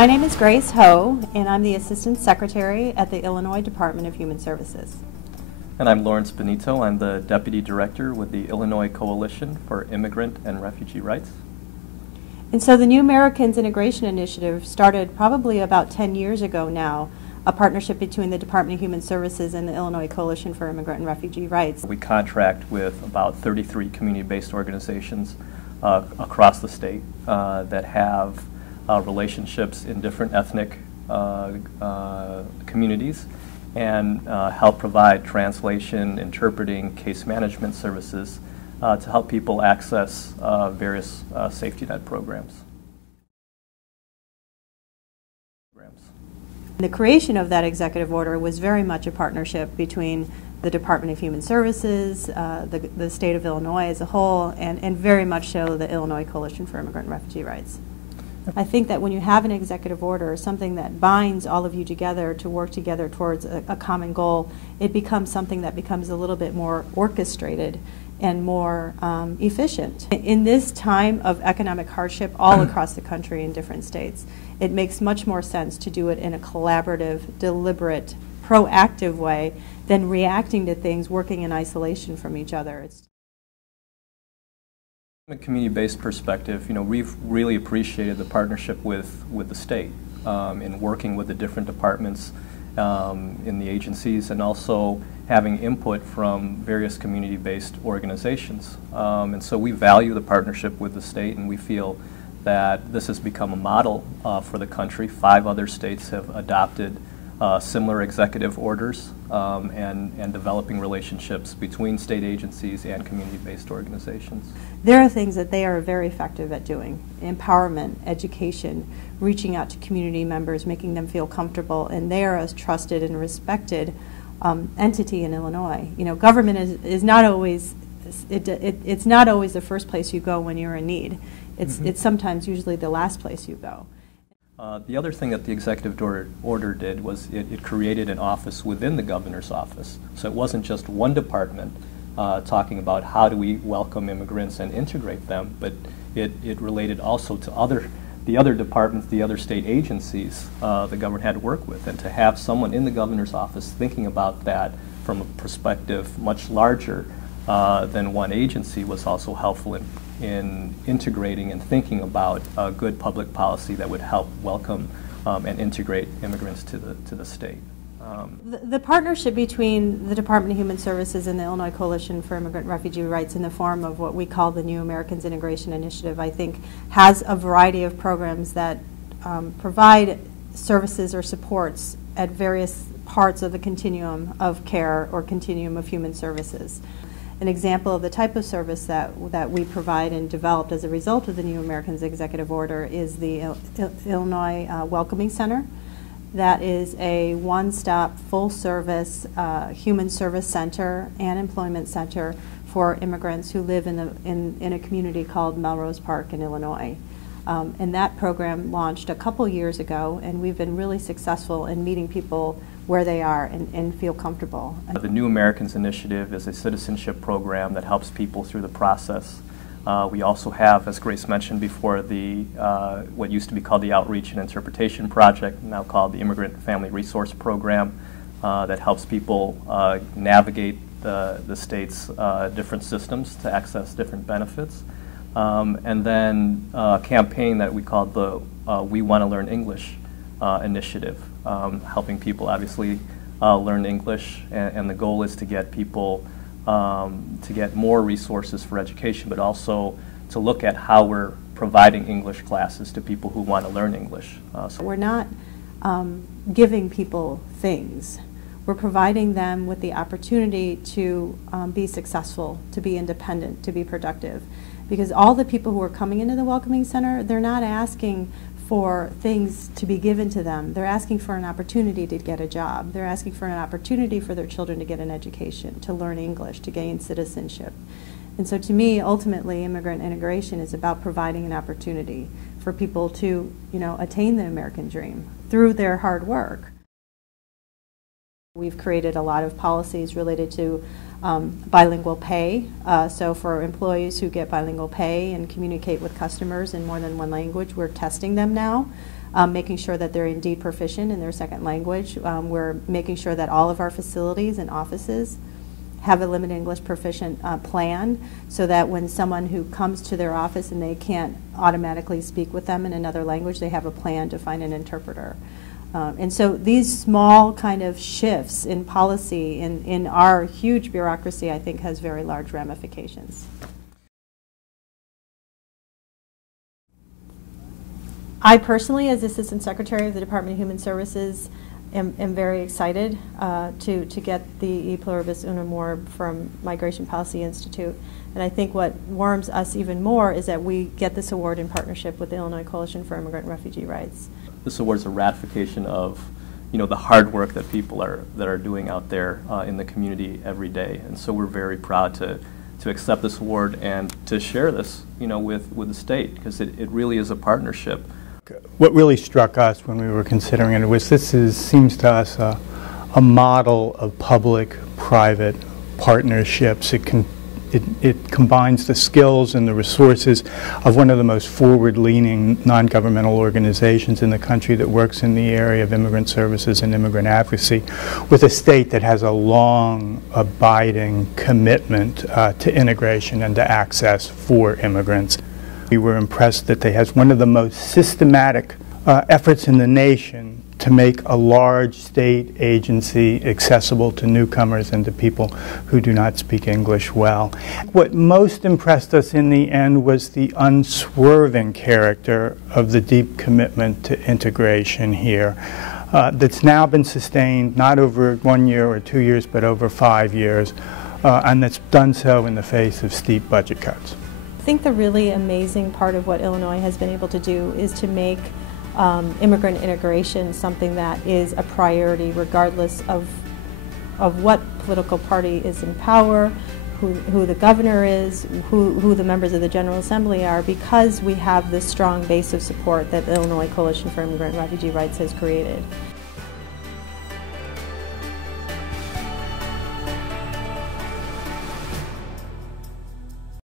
My name is Grace Ho, and I'm the Assistant Secretary at the Illinois Department of Human Services. And I'm Lawrence Benito. I'm the Deputy Director with the Illinois Coalition for Immigrant and Refugee Rights. And so the New Americans Integration Initiative started probably about 10 years ago now, a partnership between the Department of Human Services and the Illinois Coalition for Immigrant and Refugee Rights. We contract with about 33 community-based organizations across the state that have relationships in different ethnic communities and help provide translation, interpreting, case management services to help people access various safety net programs. The creation of that executive order was very much a partnership between the Department of Human Services, the state of Illinois as a whole, and very much so the Illinois Coalition for Immigrant and Refugee Rights. I think that when you have an executive order, something that binds all of you together to work together towards a common goal, it becomes something that becomes a little bit more orchestrated and more efficient. In this time of economic hardship all across the country in different states, it makes much more sense to do it in a collaborative, deliberate, proactive way than reacting to things working in isolation from each other. From a community-based perspective, we've really appreciated the partnership with the state in working with the different departments in the agencies and also having input from various community-based organizations. And so we value the partnership with the state, and we feel that this has become a model for the country. 5 other states have adopted similar executive orders and developing relationships between state agencies and community-based organizations. There are things that they are very effective at doing: empowerment, education, reaching out to community members, making them feel comfortable, and they are a trusted and respected entity in Illinois. Government is not always it's not always the first place you go when you're in need. It's sometimes usually the last place you go. The other thing that the executive order did was it created an office within the governor's office. So it wasn't just one department talking about how do we welcome immigrants and integrate them, but it related also to the other departments, the other state agencies the government had to work with. And to have someone in the governor's office thinking about that from a perspective much larger than one agency was also helpful in integrating and thinking about a good public policy that would help welcome and integrate immigrants to the state. The partnership between the Department of Human Services and the Illinois Coalition for Immigrant and Refugee Rights in the form of what we call the New Americans Integration Initiative, I think, has a variety of programs that provide services or supports at various parts of the continuum of care or continuum of human services. An example of the type of service that we provide and developed as a result of the New Americans Executive Order is the Illinois Welcoming Center. That is a one-stop, full-service human service center and employment center for immigrants who live in a community called Melrose Park in Illinois. And that program launched a couple years ago, and we've been really successful in meeting people where they are and feel comfortable. The New Americans Initiative is a citizenship program that helps people through the process. We also have, as Grace mentioned before, the what used to be called the Outreach and Interpretation Project, now called the Immigrant Family Resource Program, that helps people navigate the state's different systems to access different benefits. And then a campaign that we called the We Want to Learn English initiative, helping people obviously learn English, and the goal is to get people to get more resources for education, but also to look at how we're providing English classes to people who want to learn English. So we're not giving people things. We're providing them with the opportunity to be successful, to be independent, to be productive. Because all the people who are coming into the Welcoming Center, they're not asking for things to be given to them. They're asking for an opportunity to get a job. They're asking for an opportunity for their children to get an education, to learn English, to gain citizenship. And so to me, ultimately, immigrant integration is about providing an opportunity for people to, attain the American dream through their hard work. We've created a lot of policies related to bilingual pay. So for employees who get bilingual pay and communicate with customers in more than one language, we're testing them now. making sure that they're indeed proficient in their second language. We're making sure that all of our facilities and offices have a limited English proficient plan, so that when someone who comes to their office and they can't automatically speak with them in another language, they have a plan to find an interpreter. And so these small kind of shifts in policy in our huge bureaucracy, I think, has very large ramifications. I personally, as Assistant Secretary of the Department of Human Services, am very excited to get the Pluribus Unum Award from Migration Policy Institute. And I think what warms us even more is that we get this award in partnership with the Illinois Coalition for Immigrant and Refugee Rights. This award is a ratification of, the hard work that people that are doing out there in the community every day. And so we're very proud to accept this award and to share this, with the state, because it really is a partnership. What really struck us when we were considering it was seems to us a model of public-private partnerships. It combines the skills and the resources of one of the most forward-leaning non-governmental organizations in the country that works in the area of immigrant services and immigrant advocacy, with a state that has a long, abiding commitment to integration and to access for immigrants. We were impressed that they has one of the most systematic efforts in the nation to make a large state agency accessible to newcomers and to people who do not speak English well. What most impressed us in the end was the unswerving character of the deep commitment to integration here that's now been sustained not over 1 year or 2 years, but over 5 years, and that's done so in the face of steep budget cuts. I think the really amazing part of what Illinois has been able to do is to make immigrant integration something that is a priority regardless of what political party is in power, who the governor is, who the members of the General Assembly are, because we have this strong base of support that the Illinois Coalition for Immigrant and Refugee Rights has created.